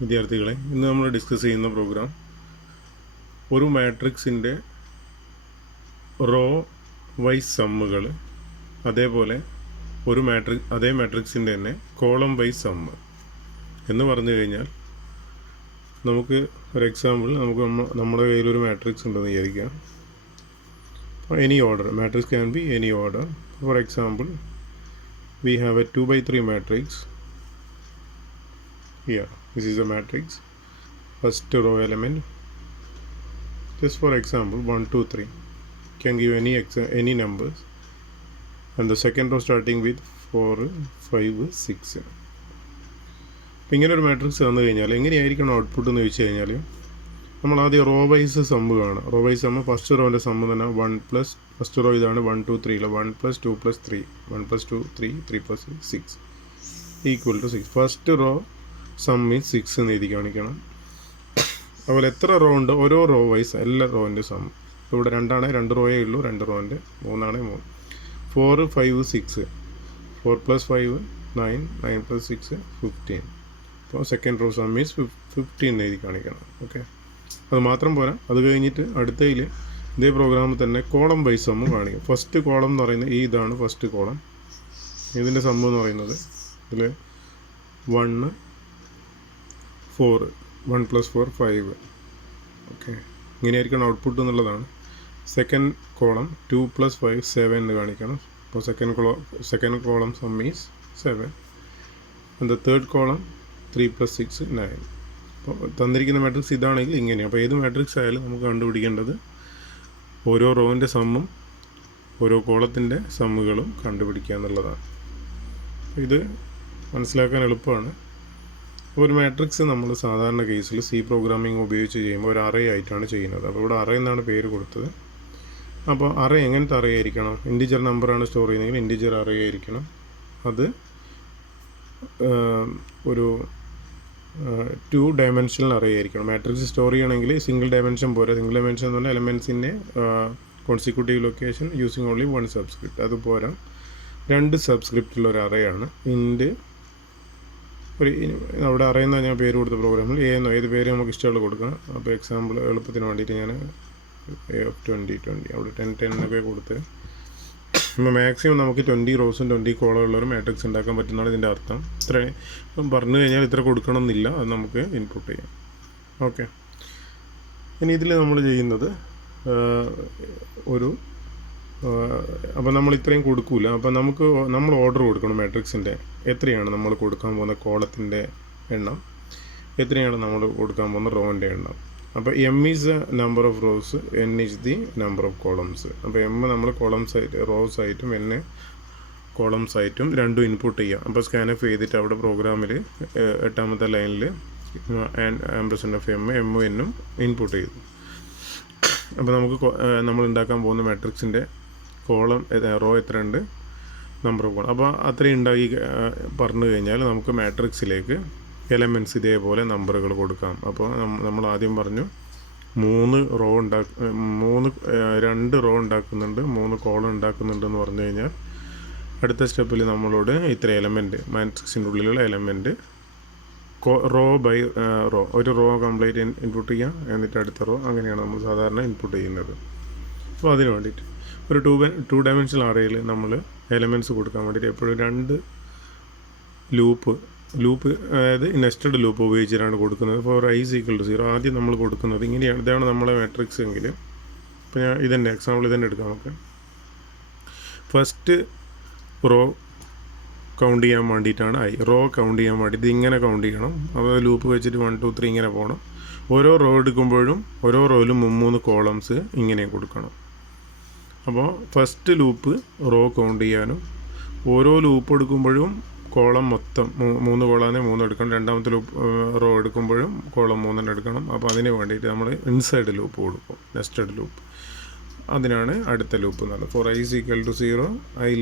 വിദ്യാർത്ഥികളെ, ഇന്ന് നമ്മൾ ഡിസ്കസ് ചെയ്യുന്ന പ്രോഗ്രാം ഒരു മാട്രിക്സിൻ്റെ റോ വൈസ് സമ്മുകൾ, അതേപോലെ അതേ മാട്രിക്സിൻ്റെ തന്നെ കോളം വൈസ് സമ്മ് എന്ന് പറഞ്ഞു കഴിഞ്ഞാൽ, നമുക്ക് ഒരു എക്സാമ്പിൾ, നമ്മുടെ കയ്യിലൊരു മാട്രിക്സ് ഉണ്ടെന്ന് വിചാരിക്കാം. Any order matrix can be any order. For example, we have a 2x3 matrix. Here, this is a matrix. First row element, just for example, 1 2 3 can give any numbers, and the second row starting with 4 5 6. ഇങ്ങനെ ഒരു matrix തന്നു കഴിഞ്ഞാൽ എങ്ങനെയായിരിക്കണം output എന്ന് ചോദിച്ചു കഴിഞ്ഞാൽ, നമ്മൾ ആദ്യം റോ വൈസ് സമ്മ് കാണാം. റോ വൈസ് സമ്മ് ഫസ്റ്റ് റോൻ്റെ സമ്മ് തന്നെ 1 പ്ലസ് ഫസ്റ്റ് റോ ഇതാണ് 1 2 3 1 plus 2 plus 3 1 plus 2 3 3 plus 6 equal to 6. First row sum means 6 എന്ന് എഴുതി കാണിക്കണം. അതുപോലെ എത്ര റോ ഉണ്ട്, ഓരോ റോ വൈസ് എല്ലാ റോൻ്റെ സം. ഇവിടെ 2 ആണ്, 2 റോയേ ഉള്ളൂ, 2 റോൻ്റെ 3 ആണ് 3. 4 5 6 4 പ്ലസ് 5 9 9 പ്ലസ് 6 15. അപ്പോൾ സെക്കൻഡ് റോ സം മീൻസ് 15 എഴുതി കാണിക്കണം. ഓക്കെ, അത് മാത്രം പോരാ, അത് കഴിഞ്ഞിട്ട് അടുത്തതിൽ ഇതേ പ്രോഗ്രാമിൽ തന്നെ കോളം വൈസ് സമ്മ് കാണിക്കും. ഫസ്റ്റ് കോളം എന്ന് പറയുന്നത് ഇതാണ് ഫസ്റ്റ് കോളം. ഇതിൻ്റെ സമ്മ് എന്ന് പറയുന്നത് ഇതിൽ 1 4 1 പ്ലസ് 4 5. ഓക്കെ, ഇങ്ങനെയായിരിക്കണം ഔട്ട്പുട്ട് എന്നുള്ളതാണ്. സെക്കൻഡ് കോളം 2 പ്ലസ് 5 7 എന്ന് കാണിക്കണം. അപ്പോൾ second column some is 7. And the third column 3 plus 6 9. അപ്പോൾ തന്നിരിക്കുന്ന മാട്രിക്സ് ഇതാണെങ്കിൽ ഇങ്ങനെയാണ്. അപ്പോൾ ഏത് മാട്രിക്സ് ആയാലും നമുക്ക് കണ്ടുപിടിക്കേണ്ടത് ഓരോ റോവിൻ്റെ സമ്മും ഓരോ കോളത്തിൻ്റെ സമ്മുകളും കണ്ടുപിടിക്കുക എന്നുള്ളതാണ്. ഇത് മനസ്സിലാക്കാൻ എളുപ്പമാണ്. അപ്പോൾ ഒരു മാട്രിക്സ് നമ്മൾ സാധാരണ കേസിൽ സി പ്രോഗ്രാമിംഗ് ഉപയോഗിച്ച് ചെയ്യുമ്പോൾ ഒരു അറേ ആയിട്ടാണ് ചെയ്യുന്നത്. അപ്പോൾ ഇവിടെ അറേ എന്നാണ് പേര് കൊടുത്തത്. അപ്പോൾ അറേ എങ്ങനത്തെ അറേ ആയിരിക്കണം? ഇൻറ്റിജർ നമ്പറാണ് സ്റ്റോർ ചെയ്യുന്നതെങ്കിൽ ഇൻറ്റിജർ അറേ ആയിരിക്കണം. അത് ഒരു 2 ഡയമെൻഷണൽ അറേ ആയിരിക്കണം. മാട്രിക്സ് സ്റ്റോർ ചെയ്യണമെങ്കിൽ സിംഗിൾ ഡയമെൻഷൻ പോരാ. സിംഗിൾ ഡയമെൻഷൻ എന്ന് പറഞ്ഞാൽ എലമെൻസിൻ്റെ consecutive location using only 1 subscript. അത് പോരാ, 2 സബ്സ്ക്രിപ്റ്റുള്ള ഒരു അറേയാണ് ഇൻറ്റ്. അവിടെ അറേന്ന് ഞാൻ പേര് കൊടുത്ത പ്രോഗ്രാമിൽ ഏത് പേര് നമുക്ക് ഇഷ്ടമുള്ള കൊടുക്കണം. അപ്പോൾ എക്സാമ്പിൾ എളുപ്പത്തിന് വേണ്ടിയിട്ട് ഞാൻ A(20) അവിടെ 10 10 എന്നൊക്കെ കൊടുത്ത്, ഇപ്പോൾ മാക്സിമം നമുക്ക് 20 റോസും 20 കോളമുള്ള ഒരു മാട്രിക്സ് ഉണ്ടാക്കാൻ പറ്റുന്നതാണ് ഇതിൻ്റെ അർത്ഥം. ഇപ്പം പറഞ്ഞു കഴിഞ്ഞാൽ ഇത്ര കൊടുക്കണം എന്നില്ല, അത് നമുക്ക് ഇൻപുട്ട് ചെയ്യാം. ഓക്കെ, ഇനി ഇതിൽ നമ്മൾ ചെയ്യുന്നത് അപ്പോൾ നമ്മൾ ഇത്രയും കൊടുക്കില്ല. അപ്പോൾ നമ്മൾ ഓർഡർ കൊടുക്കണം. മാട്രിക്സിൻ്റെ എത്രയാണ് നമ്മൾ കൊടുക്കാൻ പോകുന്ന കോളത്തിൻ്റെ എണ്ണം, എത്രയാണ് നമ്മൾ കൊടുക്കാൻ പോകുന്ന റോൻ്റെ എണ്ണം. അപ്പോൾ M is number of rows, N is the number of columns. അപ്പോൾ എം നമ്മൾ റോസ് ആയിട്ടും എൻ കോളംസ് ആയിട്ടും രണ്ടും ഇൻപുട്ട് ചെയ്യാം. അപ്പോൾ സ്കാനഫ് ചെയ്തിട്ട് അവിടെ പ്രോഗ്രാമിൽ 8ാമത്തെ ലൈനിൽ ആംപർസൻഡ് എം എന്നും ഇൻപുട്ട് ചെയ്തു. അപ്പോൾ നമ്മൾ ഉണ്ടാക്കാൻ പോകുന്ന മാട്രിക്സിൻ്റെ കോളം റോ എത്ര ഉണ്ട്, നമ്പർ ഓഫ് കോളം. അപ്പോൾ അത്രയും ഉണ്ടാക്കി പറഞ്ഞു കഴിഞ്ഞാൽ നമുക്ക് മാട്രിക്സിലേക്ക് എലമെൻറ്റ്സ് ഇതേപോലെ നമ്പറുകൾ കൊടുക്കാം. അപ്പോൾ നമ്മൾ ആദ്യം പറഞ്ഞു 2 റോ ഉണ്ടാക്കുന്നുണ്ട്, 3 കോളം ഉണ്ടാക്കുന്നുണ്ടെന്ന് പറഞ്ഞു കഴിഞ്ഞാൽ അടുത്ത സ്റ്റെപ്പിൽ നമ്മളോട് ഇത്ര എലമെൻറ്റ്, മാട്രിക്സിൻ്റെ ഉള്ളിലുള്ള എലമെൻറ്റ് റോ ബൈ റോ, ഒരു റോ കംപ്ലീറ്റ് ഇൻപുട്ട് ചെയ്യാം, എന്നിട്ട് അടുത്ത റോ, അങ്ങനെയാണ് നമ്മൾ സാധാരണ ഇൻപുട്ട് ചെയ്യുന്നത്. അപ്പോൾ അതിന് വേണ്ടിയിട്ട് ഒരു 2 ഡയമെൻഷണൽ അറേയിൽ നമ്മൾ എലമെൻറ്റ്സ് കൊടുക്കാൻ വേണ്ടിയിട്ട് എപ്പോഴും 2 ലൂപ്പ് അതായത് നെസ്റ്റഡ് ലൂപ്പ് ഉപയോഗിച്ചിട്ടാണ് കൊടുക്കുന്നത്. ഫോർ i = 0 ആദ്യം നമ്മൾ കൊടുക്കുന്നത് ഇങ്ങനെയാണ്. ഇതാണ് നമ്മളെ മാട്രിക്സ് എങ്കിൽ, ഇപ്പോൾ ഞാൻ ഇതെന്നെ എക്സാമ്പിൾ ഇതെന്നെ എടുക്കാം. നമുക്ക് ഫസ്റ്റ് റോ കൗണ്ട് ചെയ്യാൻ വേണ്ടിയിട്ടാണ് റോ കൗണ്ട് ചെയ്യാൻ വേണ്ടി ഇതിങ്ങനെ കൗണ്ട് ചെയ്യണം. അപ്പോൾ ലൂപ്പ് വെച്ചിട്ട് 1 2 3 ഇങ്ങനെ പോകണം. ഓരോ റോ എടുക്കുമ്പോഴും ഓരോ റോയിലും 3 കോളംസ് ഇങ്ങനെ കൊടുക്കണം. അപ്പോൾ ഫസ്റ്റ് ലൂപ്പ് റോ കൗണ്ട് ചെയ്യാനും, ഓരോ ലൂപ്പ് എടുക്കുമ്പോഴും കോളം മൊത്തം 3 കോളാണെങ്കിൽ 3 എടുക്കണം. രണ്ടാമത്തെ റോ എടുക്കുമ്പോഴും കോളം 3 എടുക്കണം. അപ്പോൾ അതിന് വേണ്ടിയിട്ട് നമ്മൾ ഇൻസൈഡ് ലൂപ്പ് കൊടുക്കും, നെസ്റ്റഡ് ലൂപ്പ്. അതിനാണ് അടുത്ത ലൂപ്പ് എന്നുള്ളത്. ഫോർ i = 0 i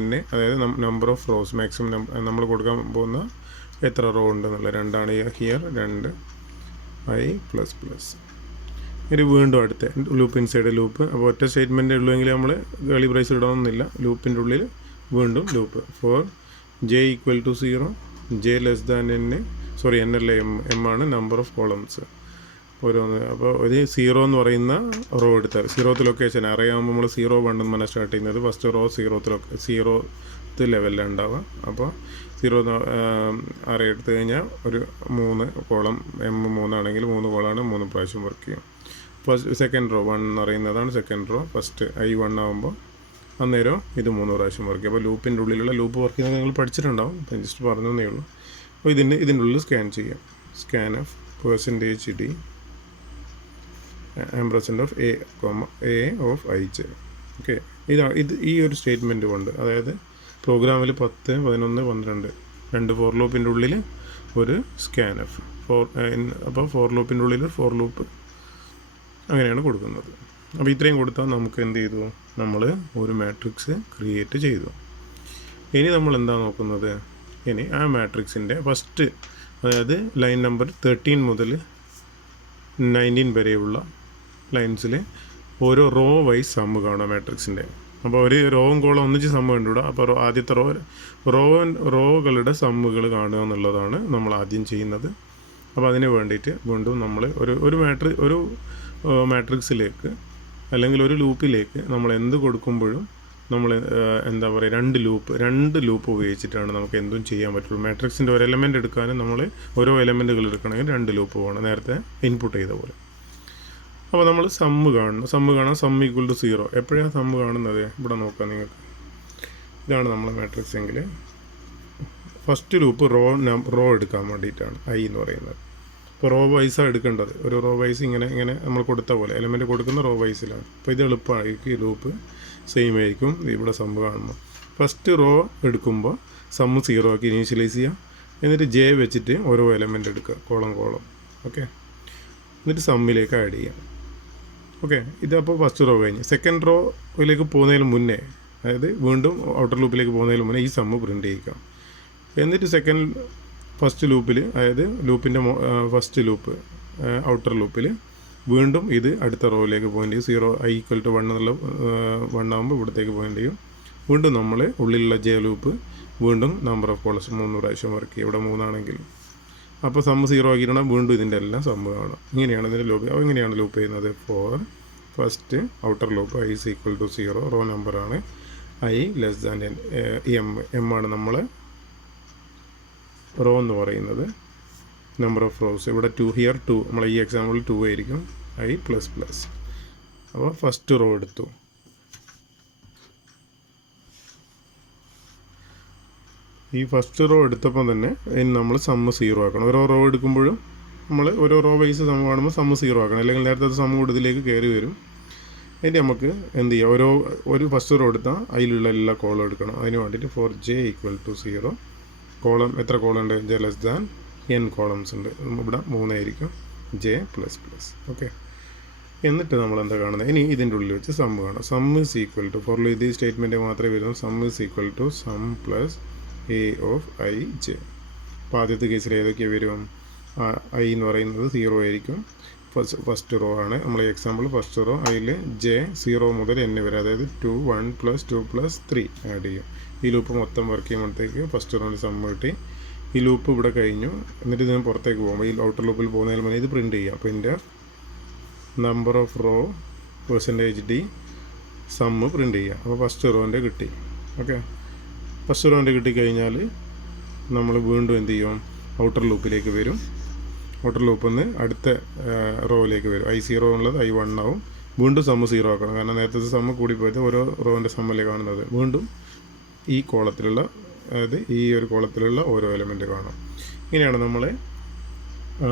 n, അതായത് നമ്പർ ഓഫ് റോസ്, മാക്സിമം നമ്മൾ കൊടുക്കാൻ പോകുന്ന എത്ര റോ ഉണ്ടെന്നുള്ള 2 ആണ് ഹിയർ 2 i++. ഇനി വീണ്ടും അടുത്ത ലൂപ്പ് ഇൻസൈഡ് ലൂപ്പ്. അപ്പോൾ ഒറ്റ സ്റ്റേറ്റ്മെൻറ്റേ ഉള്ളൂ എങ്കിൽ നമ്മൾ കേളി ബ്രേസ് ഇടണമെന്നില്ല. ലൂപ്പിൻ്റെ ഉള്ളിൽ വീണ്ടും loop. For j = 0 j n sorry n അല്ല m ആണ് നമ്പർ ഓഫ് കോളംസ് ഓരോന്ന്. അപ്പോൾ ഒരു 0 എന്ന് പറയുന്ന റോ എടുത്താൽ 0th ലൊക്കേഷൻ അറിയാകുമ്പോൾ നമ്മൾ 0 1 എന്ന് സ്റ്റാർട്ട് ചെയ്യുന്നത് ഫസ്റ്റ് റോ 0th ലെവലിലാണ് ഉണ്ടാവുക. അപ്പോൾ 0 അറേ എടുത്തു കഴിഞ്ഞാൽ ഒരു 3 കോളം m3 ആണെങ്കിൽ 3 കോളാണ് 3 പ്രാവശ്യം വർക്ക് ചെയ്യും. ഫസ്റ്റ് സെക്കൻഡ് റോ 1 എന്ന് പറയുന്നതാണ് സെക്കൻഡ് റോ. ഫസ്റ്റ് i1 ആകുമ്പോൾ അന്നേരം ഇത് 3 പ്രാവശ്യം വർക്ക് ചെയ്യും. അപ്പോൾ ലൂപ്പിൻ്റെ ഉള്ളിലുള്ള ലൂപ്പ് വർക്ക് ചെയ്യുന്നത് നിങ്ങൾ പഠിച്ചിട്ടുണ്ടാവും, ജസ്റ്റ് പറഞ്ഞതേ ഉള്ളൂ. അപ്പോൾ ഇതിൻ്റെ ഉള്ളിൽ സ്കാൻ ചെയ്യാം. Scan of %d ampersand of a of ij. Okay, ഇത് ഈ ഒരു സ്റ്റേറ്റ്മെൻറ്റ് കൊണ്ട്, അതായത് പ്രോഗ്രാമിൽ 10, 11, 12 രണ്ട് ഫോർ ലൂപ്പിൻ്റെ ഉള്ളിൽ ഒരു സ്കാൻ എഫ് അപ്പോൾ ഫോർ ലൂപ്പിൻ്റെ ഉള്ളിൽ ഫോർ ലൂപ്പ് അങ്ങനെയാണ് കൊടുക്കുന്നത്. അപ്പോൾ ഇത്രയും കൊടുത്താൽ നമുക്ക് എന്ത് ചെയ്തു, നമ്മൾ ഒരു മാട്രിക്സ് ക്രിയേറ്റ് ചെയ്തു. ഇനി നമ്മൾ എന്താ നോക്കുന്നത്, ഇനി ആ മാട്രിക്സിൻ്റെ ഫസ്റ്റ്, അതായത് ലൈൻ നമ്പർ 13 മുതൽ 19 വരെയുള്ള ലൈൻസിൽ ഓരോ റോ വൈസ് സമ്മ് കാണാം മാട്രിക്സിൻ്റെ. അപ്പോൾ ഒരു റോവും കോളം ഒന്നിച്ച് സമ്മ് കണ്ടുവിടാം. അപ്പോൾ ആദ്യത്തെ റോകളുടെ സമ്മുകൾ കാണുക എന്നുള്ളതാണ് നമ്മൾ ആദ്യം ചെയ്യുന്നത്. അപ്പോൾ അതിന് വേണ്ടിയിട്ട് വീണ്ടും നമ്മൾ ഒരു മാട്രിക്സിലേക്ക് അല്ലെങ്കിൽ ഒരു ലൂപ്പിലേക്ക് നമ്മൾ എന്ത് കൊടുക്കുമ്പോഴും നമ്മൾ എന്താ പറയുക, രണ്ട് ലൂപ്പ് ഉപയോഗിച്ചിട്ടാണ് നമുക്ക് എന്തും ചെയ്യാൻ പറ്റുള്ളൂ. മാട്രിക്സിൻ്റെ ഒരു എലമെൻ്റ് എടുക്കാനും നമ്മൾ ഓരോ എലമെൻറ്റുകൾ എടുക്കണമെങ്കിൽ 2 ലൂപ്പ് വേണം, നേരത്തെ ഇൻപുട്ട് ചെയ്ത പോലെ. അപ്പോൾ നമ്മൾ സമ്മ് കാണാം. Sum equal to 0. എപ്പോഴാണ് സമ്മ് കാണുന്നത്, ഇവിടെ നോക്കാം നിങ്ങൾക്ക്. ഇതാണ് നമ്മളെ മാട്രിക്സ് എങ്കിൽ ഫസ്റ്റ് ലൂപ്പ് റോ എടുക്കാൻ വേണ്ടിയിട്ടാണ് i എന്ന് പറയുന്നത്. ഇപ്പോൾ റോ വൈസാണ് എടുക്കേണ്ടത്. ഒരു റോ വൈസ് ഇങ്ങനെ നമ്മൾ കൊടുത്ത പോലെ എലമെൻറ്റ് കൊടുക്കുന്ന റോ വൈസിലാണ്. അപ്പോൾ ഇത് എളുപ്പമായിരിക്കും, ഈ ലൂപ്പ് സെയിം ആയിരിക്കും ഇവിടെ സമ്മ് കാണുമ്പോൾ. ഫസ്റ്റ് റോ എടുക്കുമ്പോൾ സമ്മ് 0 ആക്കി ഇനീഷ്യലൈസ് ചെയ്യാം. എന്നിട്ട് j വെച്ചിട്ട് ഓരോ എലമെൻ്റ് എടുക്കുക, കോളം. ഓക്കെ, എന്നിട്ട് സമ്മിലേക്ക് ആഡ് ചെയ്യാം. ഓക്കെ, ഇതപ്പോൾ ഫസ്റ്റ് റോ കഴിഞ്ഞ് സെക്കൻഡ് റോയിലേക്ക് പോകുന്നതിന് മുന്നേ, അതായത് വീണ്ടും ഔട്ടർ ലൂപ്പിലേക്ക് പോകുന്നതിന് മുന്നേ ഈ സമ്മ് പ്രിൻ്റ് ചെയ്യിക്കാം. എന്നിട്ട് ഫസ്റ്റ് ലൂപ്പിൽ, അതായത് ലൂപ്പിൻ്റെ ഫസ്റ്റ് ലൂപ്പ് ഔട്ടർ ലൂപ്പിൽ വീണ്ടും ഇത് അടുത്ത റോയിലേക്ക് പോയിൻ്റ് ചെയ്യും. 0 i = 1 എന്നുള്ള 1 ആകുമ്പോൾ ഇവിടത്തേക്ക് പോയിൻ്റ് ചെയ്യും. വീണ്ടും നമ്മൾ ഉള്ളിലുള്ള j ലൂപ്പ് വീണ്ടും നമ്പർ ഓഫ് കോളംസ് 3 പ്രാവശ്യം വർക്ക് ചെയ്യും, ഇവിടെ 3 ആണെങ്കിൽ. അപ്പോൾ സമ്മ് 0 ആക്കിയിട്ടാണ് വീണ്ടും ഇതിൻ്റെ എല്ലാം സമ്മ് കാണും. ഇങ്ങനെയാണ് ഇതിൻ്റെ ലൂപ്പ്. അപ്പോൾ ഇങ്ങനെയാണ് ലൂപ്പ് ചെയ്യുന്നത്. For first outer loop i = 0, row നമ്പറാണ് i m ആണ് നമ്മൾ റോ എന്ന് പറയുന്നത്. നമ്പർ ഓഫ് റോസ് ഇവിടെ 2 നമ്മൾ ഈ എക്സാമ്പിളിൽ 2 ആയിരിക്കും, i++. അപ്പോൾ ഫസ്റ്റ് റോ എടുത്തു. ഈ ഫസ്റ്റ് റോ എടുത്തപ്പോൾ തന്നെ നമ്മൾ സമ്മ് 0 ആക്കണം. ഓരോ റോ എടുക്കുമ്പോഴും നമ്മൾ ഓരോ റോ വൈസ് സമ്മ് കാണുമ്പോൾ സമ്മ് 0 ആക്കണം, അല്ലെങ്കിൽ നേരത്തെ സമ്മ് കൂടുതലേക്ക് കയറി വരും. അതിൻ്റെ നമുക്ക് എന്ത് ചെയ്യുക, ഒരു ഫസ്റ്റ് റോ എടുത്താൽ അതിലുള്ള എല്ലാ കോളം എടുക്കണം. അതിന് വേണ്ടിയിട്ട് ഫോർ j = 0, കോളം എത്ര കോളം ഉണ്ട്, j n കോളംസ് ഉണ്ട്. ഇവിടെ 3 ആയിരിക്കും, j++. ഓക്കെ, എന്നിട്ട് നമ്മൾ എന്താ കാണുന്നത്, ഇനി ഇതിൻ്റെ ഉള്ളിൽ വെച്ച് സമ്മ് കാണാം. സമ്മ് = ഫോർ ഇത് സ്റ്റേറ്റ്മെൻറ്റ് മാത്രമേ വരുന്നു. Sum = sum plus a of ij. അപ്പോൾ ആദ്യത്തെ കേസിൽ ഏതൊക്കെയാണ് വരും, i എന്ന് പറയുന്നത് 0 ആയിരിക്കും. ഫസ്റ്റ് റോ ആണ് നമ്മൾ എക്സാമ്പിൾ. ഫസ്റ്റ് റോ അതിൽ j 0 മുതൽ n വരെ, അതായത് 2 1 + 2 + 3 ആഡ് ചെയ്യും. ഈ ലൂപ്പ് മൊത്തം വർക്ക് ചെയ്യുമ്പോഴത്തേക്ക് ഫസ്റ്റ് റോയിൽ സമ്മ് കിട്ടി. ഈ ലൂപ്പ് ഇവിടെ കഴിഞ്ഞു. എന്നിട്ട് ഇതിന് പുറത്തേക്ക് പോകുമ്പോൾ ഈ ഔട്ടർ ലൂപ്പിൽ പോകുന്നതിന് മുന്നേ ഇത് പ്രിൻറ്റ് ചെയ്യാം. അപ്പോൾ ഇതിൻ്റെ number of row %d sum print ചെയ്യുക. അപ്പോൾ ഫസ്റ്റ് റോൻ്റെ കിട്ടി. ഓക്കെ, ഫസ്റ്റ് റോൻ്റെ കിട്ടിക്കഴിഞ്ഞാൽ നമ്മൾ വീണ്ടും എന്ത് ചെയ്യും, ഔട്ടർ ലൂപ്പിലേക്ക് വരും. ഔട്ടർ ലൂപ്പിൽ നിന്ന് അടുത്ത റോയിലേക്ക് വരും. i0 ഉള്ളത് i1 ആവും. വീണ്ടും സമ്മ് 0 ആക്കണം, കാരണം നേരത്തെ സമ്മ് കൂടിപ്പോയത് ഓരോ റോൻ്റെ സമ്മല്ലേ കാണുന്നത്. വീണ്ടും ഈ കോളത്തിലുള്ള, അതായത് ഈ ഒരു കോളത്തിലുള്ള ഓരോ എലമെൻറ്റ് കാണാം. ഇങ്ങനെയാണ് നമ്മൾ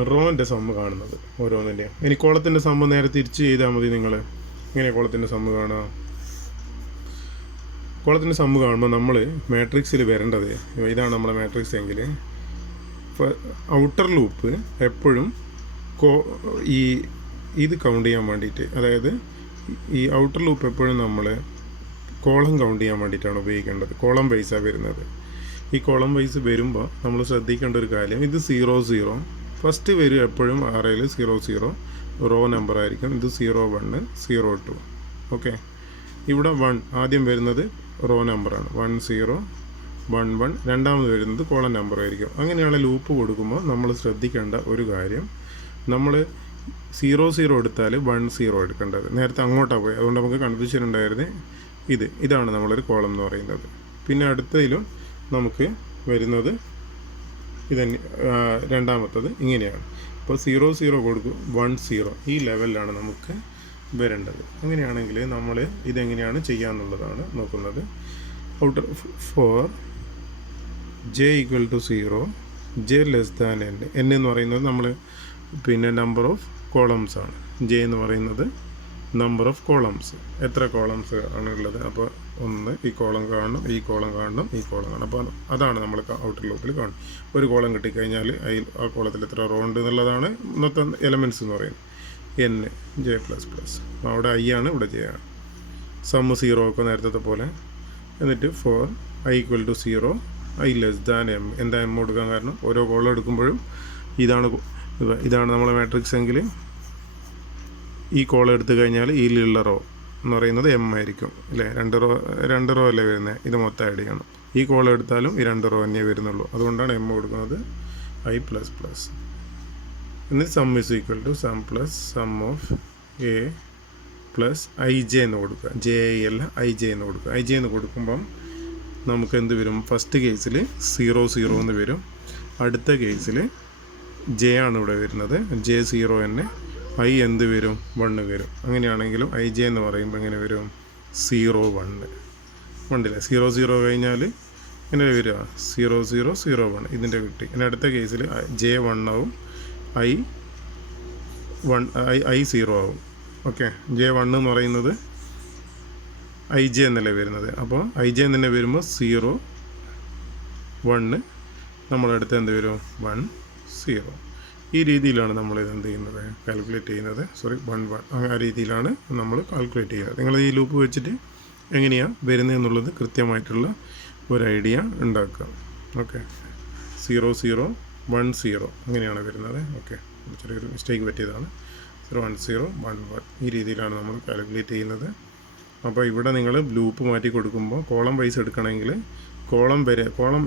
റോൻ്റെ സമ്മ് കാണുന്നത് ഓരോന്നിൻ്റെയും. ഇനി കോളത്തിൻ്റെ സമ്മ് നേരെ തിരിച്ച് ചെയ്താൽ മതി. നിങ്ങൾ ഇങ്ങനെ കോളത്തിൻ്റെ സമ്മ് കാണുക. കോളത്തിൻ്റെ സമ്മ് കാണുമ്പോൾ നമ്മൾ മാട്രിക്സിൽ വരേണ്ടത്, ഇതാണ് നമ്മളെ മാട്രിക്സ് എങ്കിൽ ഔട്ടർ ലൂപ്പ് എപ്പോഴും ഇത് കൗണ്ട് ചെയ്യാൻ വേണ്ടിയിട്ട്, അതായത് ഈ ഔട്ടർ ലൂപ്പ് എപ്പോഴും നമ്മൾ കോളം കൗണ്ട് ചെയ്യാൻ വേണ്ടിയിട്ടാണ് ഉപയോഗിക്കേണ്ടത്. കോളം വൈസാണ് വരുന്നത്. ഈ കോളം വൈസ് വരുമ്പോൾ നമ്മൾ ശ്രദ്ധിക്കേണ്ട ഒരു കാര്യം, ഇത് 0 0 ഫസ്റ്റ് വരും എപ്പോഴും അറേയിൽ 0 0 റോ നമ്പർ ആയിരിക്കും. ഇത് 0 1 0 2. ഓക്കെ, ഇവിടെ 1 ആദ്യം വരുന്നത് റോ നമ്പറാണ്. 1 0 1 1 രണ്ടാമത് വരുന്നത് കോളം നമ്പർ ആയിരിക്കും. അങ്ങനെയാണ് ലൂപ്പ് കൊടുക്കുമ്പോൾ നമ്മൾ ശ്രദ്ധിക്കേണ്ട ഒരു കാര്യം, നമ്മൾ 0 0 എടുത്താൽ 1 0 എടുക്കേണ്ടത്. നേരത്തെ അങ്ങോട്ടാണ് പോയി, അതുകൊണ്ട് നമുക്ക് കൺഫ്യൂഷൻ ഉണ്ടായിരുന്നത്. ഇതാണ് നമ്മളൊരു കോളം എന്ന് പറയുന്നത്. പിന്നെ അടുത്തതിലും നമുക്ക് വരുന്നത് രണ്ടാമത്തത് ഇങ്ങനെയാണ്. ഇപ്പോൾ 0 0 കൊടുക്കും, 1 0 ഈ ലെവലിലാണ് നമുക്ക് വരേണ്ടത്. അങ്ങനെയാണെങ്കിൽ നമ്മൾ ഇതെങ്ങനെയാണ് ചെയ്യാന്നുള്ളതാണ് നോക്കുന്നത്. Outer for j equal to 0 j less than n. n എന്ന് പറയുന്നത് നമ്മൾ നമ്പർ ഓഫ് കോളംസ് ആണ്. j എന്ന് പറയുന്നത് നമ്പർ ഓഫ് കോളംസ്, എത്ര കോളംസ് ആണ് ഉള്ളത്. അപ്പോൾ 1 ഈ കോളം കാണണം, ഈ കോളം കാണണം, ഈ കോളം കാണണം. അപ്പോൾ അതാണ് നമ്മൾ ഔട്ടർ ലൂപ്പിൽ കാണും. ഒരു കോളം കിട്ടിക്കഴിഞ്ഞാൽ ആ കോളത്തിൽ എത്ര റോ ഉണ്ട് എന്നുള്ളതാണ് ഇന്നത്തെ എലമെൻറ്റ്സ് എന്ന് പറയുന്നത്. n j പ്ലസ് പ്ലസ്, അവിടെ i ആണ്, ഇവിടെ j ആണ്. സമ്മ് 0 ഒക്കെ നേരത്തെ പോലെ. എന്നിട്ട് for i equal to 0 i less than m. എന്താ m കൊടുക്കാൻ കാരണം, ഓരോ കോളം എടുക്കുമ്പോഴും ഇതാണ് നമ്മളെ മാട്രിക്സ് എങ്കിൽ ഈ കോളം എടുത്തു കഴിഞ്ഞാൽ ഇതിലുള്ള റോ എന്ന് പറയുന്നത് m ആയിരിക്കും അല്ലേ. രണ്ട് റോ അല്ലേ വരുന്നത്, ഇത് മൊത്തം ആഡ് ചെയ്യണം. ഈ കോളം എടുത്താലും ഈ 2 റോ തന്നെ വരുന്നുള്ളൂ, അതുകൊണ്ടാണ് m കൊടുക്കുന്നത് i പ്ലസ് പ്ലസ്. എന്നിട്ട് sum is equal to sum plus sum of a plus ij എന്ന് കൊടുക്കുക. j അല്ല ij എന്ന് കൊടുക്കുക. ij എന്ന് കൊടുക്കുമ്പം നമുക്ക് എന്ത് വരും, ഫസ്റ്റ് കേസിൽ 0 0 എന്ന് വരും, അടുത്ത കേസിൽ j ആണ് ഇവിടെ വരുന്നത്, j 0 തന്നെ, i എന്ത് വരും, 1 വരും. അങ്ങനെയാണെങ്കിലും ij എന്ന് പറയുമ്പോൾ എങ്ങനെ വരും, 0 1 1 0 0 കഴിഞ്ഞാൽ എങ്ങനെ വരിക, 0 0 0 1 ഇതിൻ്റെ കിട്ടി. ഇനി അടുത്ത കേസിൽ j 1 ആവും, i 0 ആവും. ഓക്കെ, j 1 എന്ന് പറയുന്നത് ij എന്നല്ലേ വരുന്നത്. അപ്പോൾ ij തന്നെ വരുമ്പോൾ 0 1 നമ്മളടുത്ത് എന്ത് വരും, 1 0. ഈ രീതിയിലാണ് നമ്മളിത് എന്ത് ചെയ്യുന്നത്, കാൽക്കുലേറ്റ് ചെയ്യുന്നത്. 1 1 ആ രീതിയിലാണ് നമ്മൾ കാൽക്കുലേറ്റ് ചെയ്യുന്നത്. നിങ്ങൾ ഈ ലൂപ്പ് വെച്ചിട്ട് എങ്ങനെയാണ് വരുന്നത് എന്നുള്ളത് കൃത്യമായിട്ടുള്ള ഒരു ഐഡിയ ഉണ്ടാക്കുക. ഓക്കെ, 0 0 1 0 അങ്ങനെയാണ് വരുന്നത്. ഓക്കെ, ചെറിയൊരു മിസ്റ്റേക്ക് പറ്റിയതാണ്. 0 1 0 1 1 ഈ രീതിയിലാണ് നമ്മൾ കാൽക്കുലേറ്റ് ചെയ്യുന്നത്. അപ്പോൾ ഇവിടെ നിങ്ങൾ ലൂപ്പ് മാറ്റി കൊടുക്കുമ്പോൾ കോളം വൈസ് എടുക്കണമെങ്കിൽ കോളം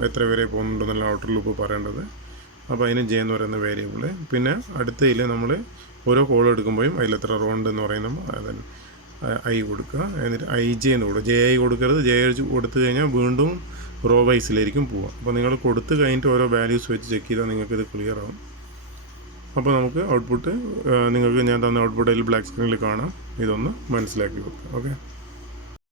എത്ര വരെ പോകുന്നുണ്ടെന്നുള്ള ഔട്ടർ ലൂപ്പ് പറയേണ്ടത്. അപ്പോൾ അതിന് j എന്ന് പറയുന്ന വേരിയബിൾ. പിന്നെ അടുത്തതിൽ നമ്മൾ ഓരോ കോളം എടുക്കുമ്പോഴും അതിൽ എത്ര റോ ഉണ്ടെന്ന് പറയുമ്പോൾ അതിന് i കൊടുക്കുക. എന്നിട്ട് ij എന്ന് കൊടുക്കുക. j കൊടുക്കരുത്, j കൊടുത്തു കഴിഞ്ഞാൽ വീണ്ടും റോ വൈസിലായിരിക്കും പോവുക. അപ്പോൾ നിങ്ങൾ കൊടുത്തു കഴിഞ്ഞിട്ട് ഓരോ വാല്യൂസ് വെച്ച് ചെക്ക് ചെയ്താൽ നിങ്ങൾക്കിത് ക്ലിയർ ആവും. അപ്പോൾ നമുക്ക് ഔട്ട്പുട്ട് നിങ്ങൾക്ക് ഞാൻ തന്ന ഔട്ട്പുട്ടിൽ ബ്ലാക്ക് സ്ക്രീനിൽ കാണാം. ഇതൊന്ന് മനസ്സിലാക്കി വെക്കുക. ഓക്കെ.